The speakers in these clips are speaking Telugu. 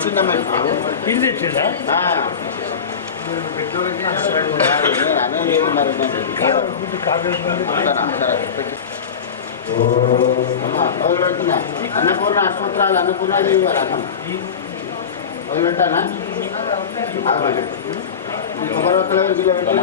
అది తెచ్చిందమ్మా పిల్లి తెచ్చిందా అన్నపూర్ణ ఆసుపత్రాలు అన్నపూర్ణాదేవి వారు అన్నం వదిలిపెట్టానా ఆగమండి. ఈ కొబ్బరి గిన్నె పెట్టాలా?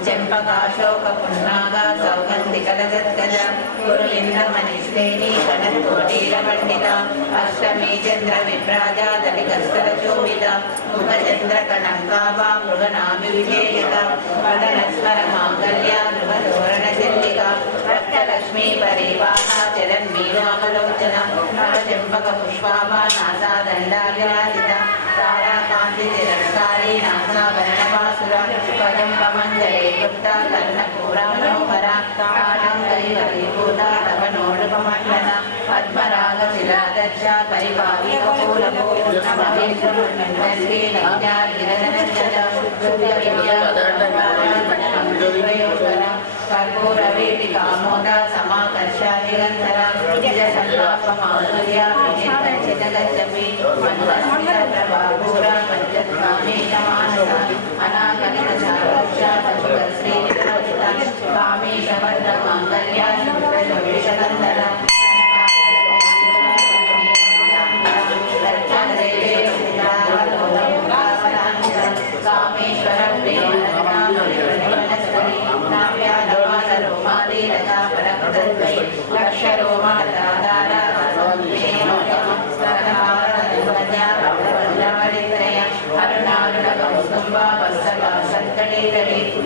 మండల చెంపకాశోక పున్నాగ సౌగంధి కలగద్గజ కురులింద మనిశ్రేణి కనకోటీల పండిత అష్టమి చంద్ర విభ్రాజ దళి కస్తర చోభిత ముఖచంద్ర కణంకాభా మృగనాభి విజేయక వదనస్వర మాంగళ్య గృహధోరణ చండిక రక్తలక్ష్మీ పరివాహ చరన్మీరామలోచన చెంపక పుష్పాభా నాసా దండావిరాజిత తారాకాంతి తిరస్కారీ నాసాభరణపాసుర పదం పమంజలే గుప్త కర్ణపూరామనోహర తాళం కైవరీభూత తవనోడుపమండన పద్మరాగ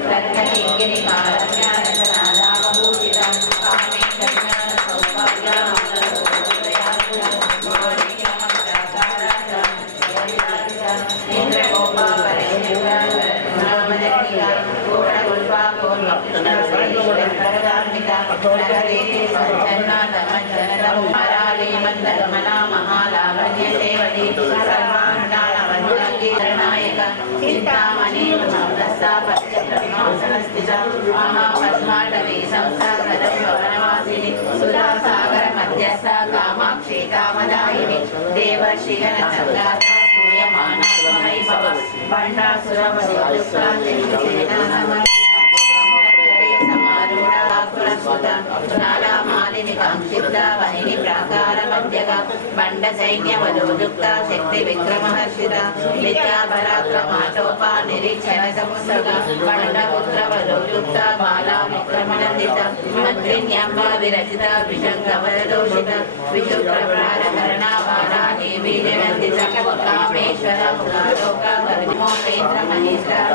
That's I think getting on. మహాపద్మాటవీ సంసాగరవాసిని సుధాసాగర మధ్యస్థ కామాక్షి కామదాయిని దేవర్షిగణ సంగాత ూయమానాత్మై భవ సేనా సమర్పిత మాలిని ప్రాకార మధ్యక బండ సైన్యవలోదుక్త శక్తి విక్రమహర్షిత విద్యా పరాక్రమాటోప నిరీక్షణ సముసగ బండ పుత్రవలోదుక్త బాలా విక్రమనందిత మంత్రిన్యంబ విరచిత విషంగవరదోషిత విశుక్రప్రారకరణ వారాహి వీర్యనందిత కామేశ్వర ముఖాలోక గర్భమోపేంద్ర మహేశ్వర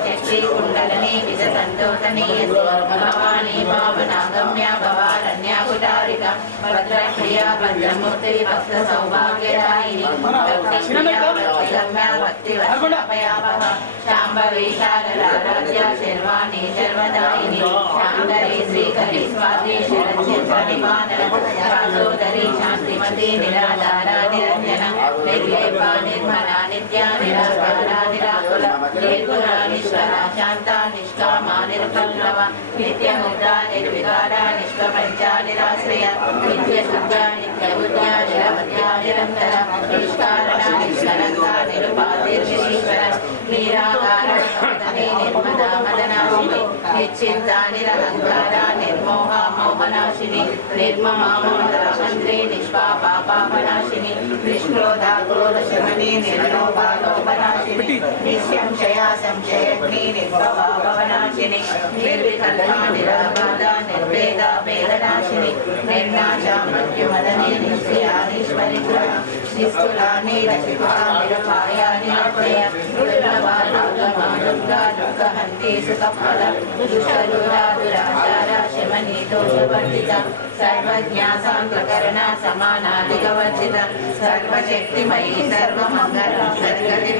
కుండలని విజ సంతోషనీయసి భవానీ పావనాగమ్య భవారణ్య భద్రప్రియ భద్రమూర్తి భక్త సౌభాగ్యదాయిని భక్తి శాంభవి శారదారాధ్య శర్వాణి శర్వదాయిని శాంకరి శ్రీకరి స్వాతి శాంతిమతి నిరాధార నిరంజన నిర్లేప నిర్మల నిత్య నిరాకార నిరాకుల నిర్గుణ నిష్కర శాంత నిష్కామ నిర్పల్లవ నిత్యముక్త నిర్వికార నిష్కపంచ నిరాశ్రయ నిత్య శుద్ధ నిత్య బుద్ధ నిరవధ్య నిరంతర నిష్కారణ నిరాకార నిర్మద మదనాశిని నిశ్చింత నిరహంకార నిర్మోహ మోహనాశిని నిర్మమ మమత మంత్రి నిష్పాప పాపనాశిని నిష్క్రోధ క్రోధ శమని నిర్లోభ లోభనాశిని నిస్సంశయ సంశయగ్ని నిర్భవ భవనాశిని నిర్వికల్ప నిరాబాధ నిర్వేద వేదనాశిని నిర్నాశ మృత్యుమదనే నిశ్చయానీశ్వరిగ్రహ నిస్తులాని రచిత నిరపాయ నిరపయ దుర్లభ దుర్గమ దుర్గా దుర్గహంతి సుఖఫల దురాచార శమని దోషవర్జిత సర్వజ్ఞ సాంద్రకరణ సమానాధికవర్జిత సర్వశక్తిమయీ సర్వమంగళ సద్గతి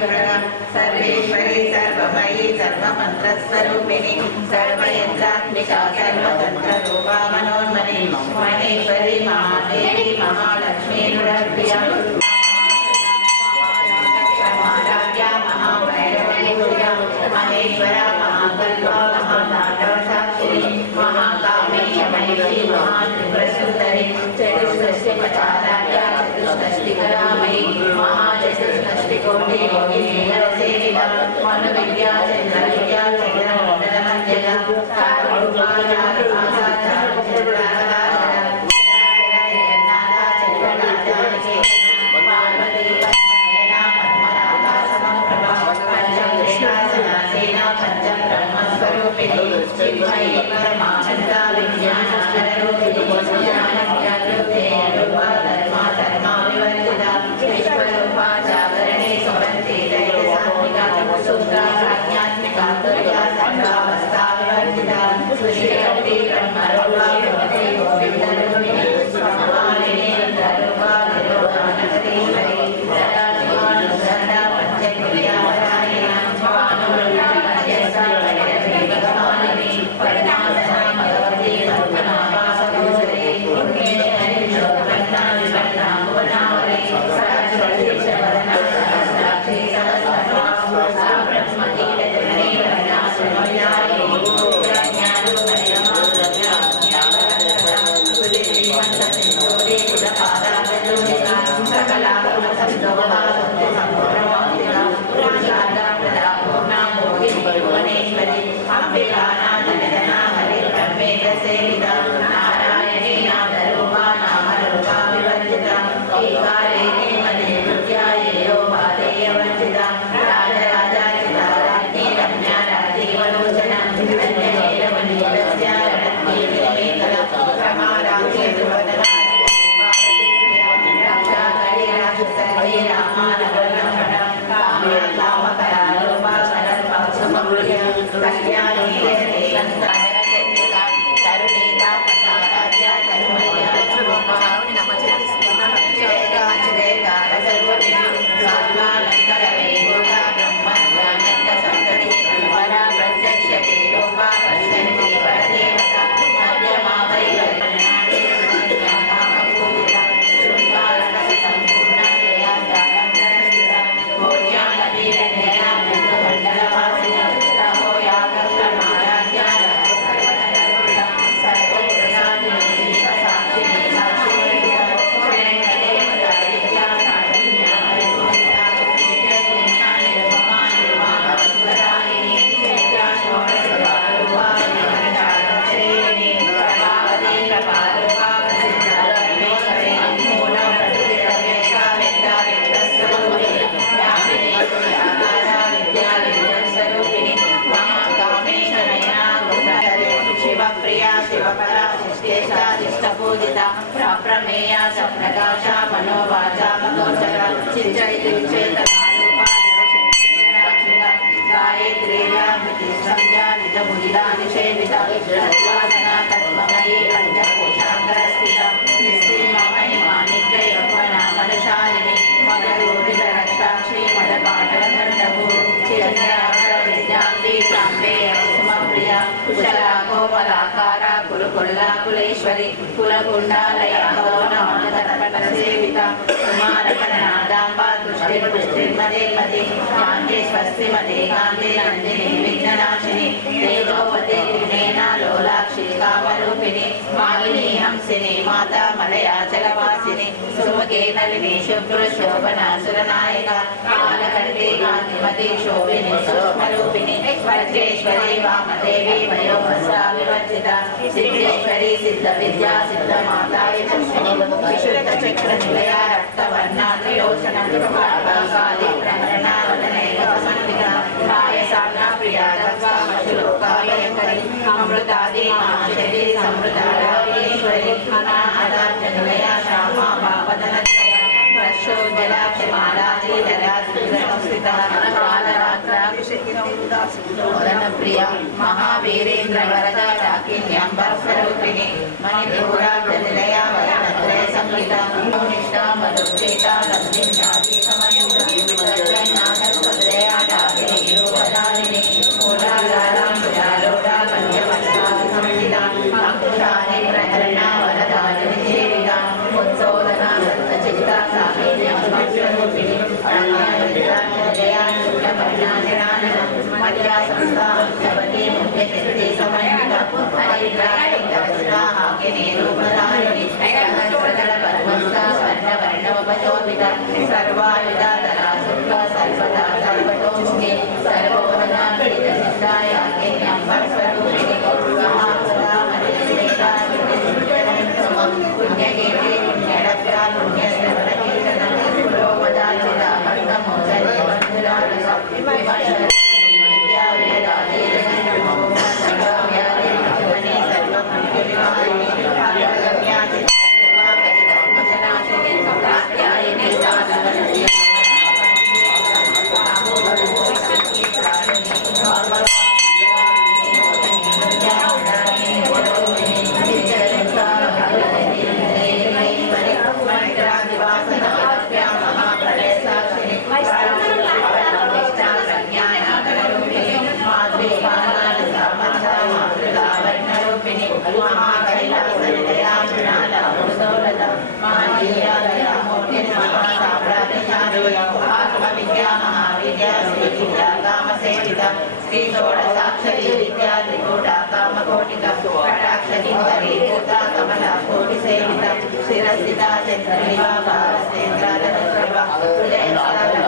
సర్వేశ్వరి సర్వమయీ సర్వమంత్రస్వరూపిణి సర్వయంత్రాత్మిక సర్వతంత్ర రూపా మనోన్మని మహేశ్వరి పుష్టిర్మదే మదే కాంతి స్వస్తి మదే కాంతి నందిని విఘ్ననాశిని తేజోపతి త్రినేనా లోలాక్షి కామరూపిణి మాలిని హంసిని మాతా మలయాచలవాసిని సుముఖే నలిని శుభ్ర శోభన సురనాయక కాలకర్తి కాంతిమతి శోభిని సూక్ష్మరూపిణి వజ్రేశ్వరి వామదేవి వయోవస్తా వివర్జిత సిద్ధేశ్వరి సిద్ధ విద్యా సిద్ధ మాతా విశుద్ధ समृतादे महाजले समृताया ईश्वरी अनाहरा जगलया श्यामा भावदनतया प्रशोजलाक्षमालादे दलासुरसंस्थिता प्रिया महावीरेन्द्र वरदा राकिन्यांबर स्वरूपिणी मणिपुरा जलया वरनत्रय संहिता Thank you. శిరస్థిత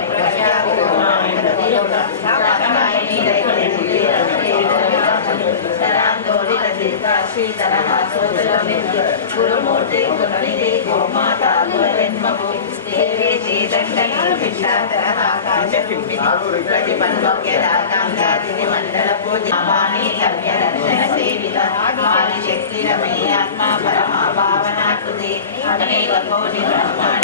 చంద్రనివా భావసేంద్రాల గురుమూర్తి గురునిధి గోమాత దేవే మండల పూజావాణి సవ్య దర్శన సేవిత ఆత్మా పరమా భావనాకృతి అనేక కోటి బ్రహ్మాండ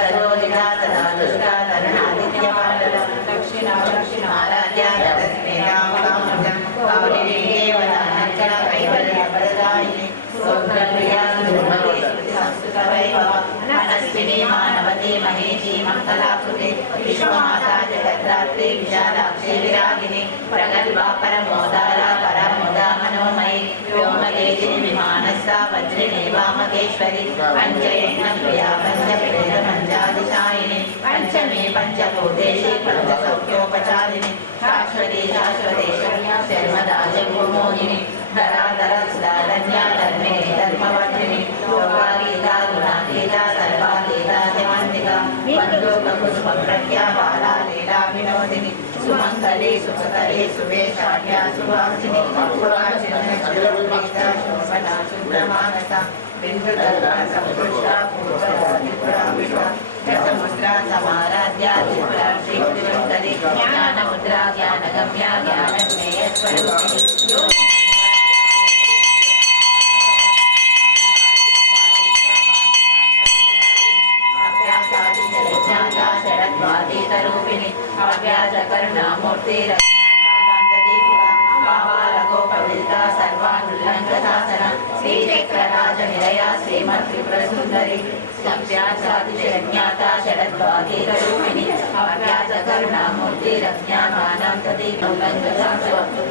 సరోజిగా సదా దుష్టా తరుణాదిత్య దక్షిణ దక్షిణ ఆరాధ్య రామకామృతం దేవదానంచన కైవల్య ప్రదాయిని సంస్కృత వైభవ మనస్విని మానవతి మహేషి మంగళాకృతి విశ్వమాతా జగద్ధాత్రి విశాలాక్షి విరాగిని ప్రగల్భా పరమోదార వామకేశ్వరి పంచయజ్ఞ ప్రియా పంచాదిశాయిని పంచమే పంచభూతేషి పంచసౌఖ్యోపచారిణి శాశ్వతి శాశ్వతేశ్వర్య శర్మదా జగోమోహిని ధరాధర ధర్మే ధర్మవర్ధిని శమంతిక బాలా లీలా వినోదిని సుమంగళి సుఖకరే సువేషాఢ్య సువాసిని శోభనా శుద్ధమానస బిందుదర్భ సంపృష్ట సముద్ర సమారాధ్య త్రిపుర శ్రీపురంకరి జ్ఞానముద్ర జ్ఞానగమ్య జ్ఞానజ్ఞేయ స్వరూపిణి కరుణామూర్తి గోపవిత సర్వానుల్లంఘశాసన శ్రీచక్రరాజ నిలయ శ్రీమత్ త్రిపుర సుందరి సవ్యాసాదిశజ్ఞాత శరద్వాదీతరూపిణి అవ్యాజ కరుణామూర్తి రజ్ఞానానంతది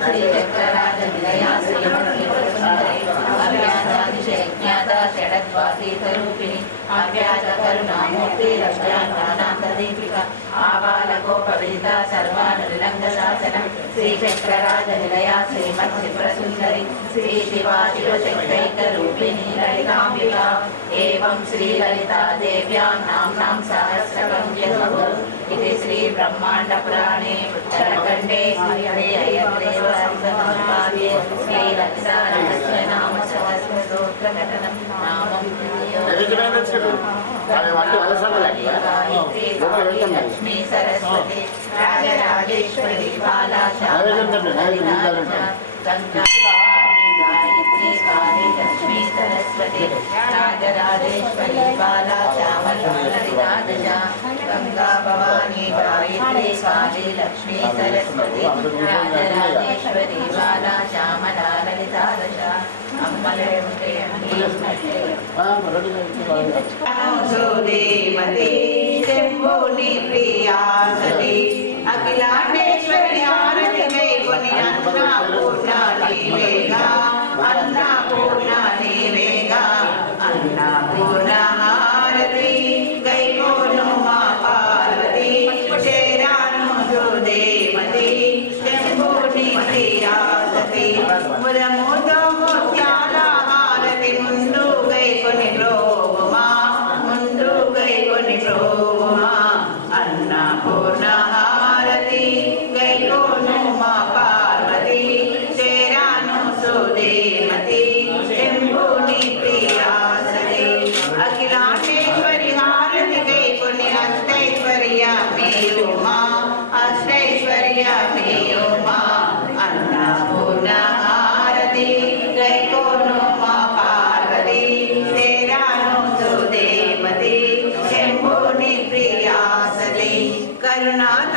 శ్రీచక్రరాజ నిలయ శ్రీమత్ త్రిపుర సుందరి అవ్యాసాదిశజ్ఞాత షడద్వాసీతరూపిణి అవ్యాజ కరుణామూర్తి రక్షాంతదీపిక ఆబాల గోపవిదిత సర్వానులంగ శాసనం శ్రీ నిలయ శ్రీమత్ త్రిపుర శ్రీ శివా శివశక్రైక లలితాంబిక ఏవం శ్రీ దేవ్యాం నామ్నాం సహస్రకం జగవు ఇది శ్రీ బ్రహ్మాండ పురాణే ఉత్తరఖండే నామ సహస్ర నామం లక్ష్మీ సరస్వతి రాజరాజేశ్వరి బాలా నైవేద్యం చెప్పండి, లక్ష్మీ సరస్వతి రాజరాజేశ్వరి గంగా భవానీ గాయత్రి లక్ష్మీ సరస్వతి రాజరాజేశ్వరి సుదేవతి శంభుని ప్రియాసతి అఖిలాండేశ్వరి ఆరతి అన్నపూర్ణ అన్నపూర్ణ Adonai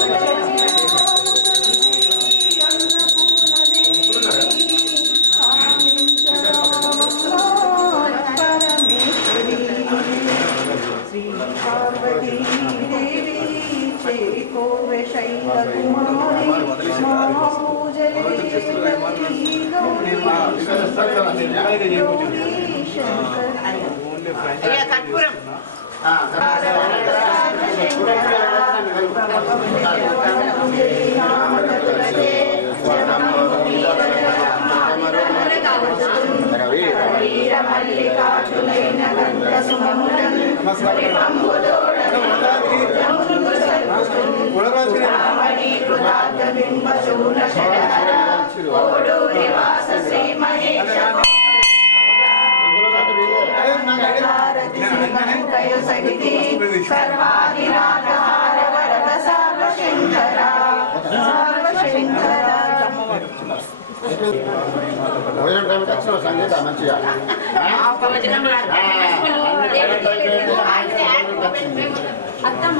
కోడూరి వాస శ్రీ మహేశ సహితి సర్వాధినాథార వరద సర్వశంకర సర్వశంకర భోజనం వచ్చిన సంగీత మంచిగా అత్తమ్మ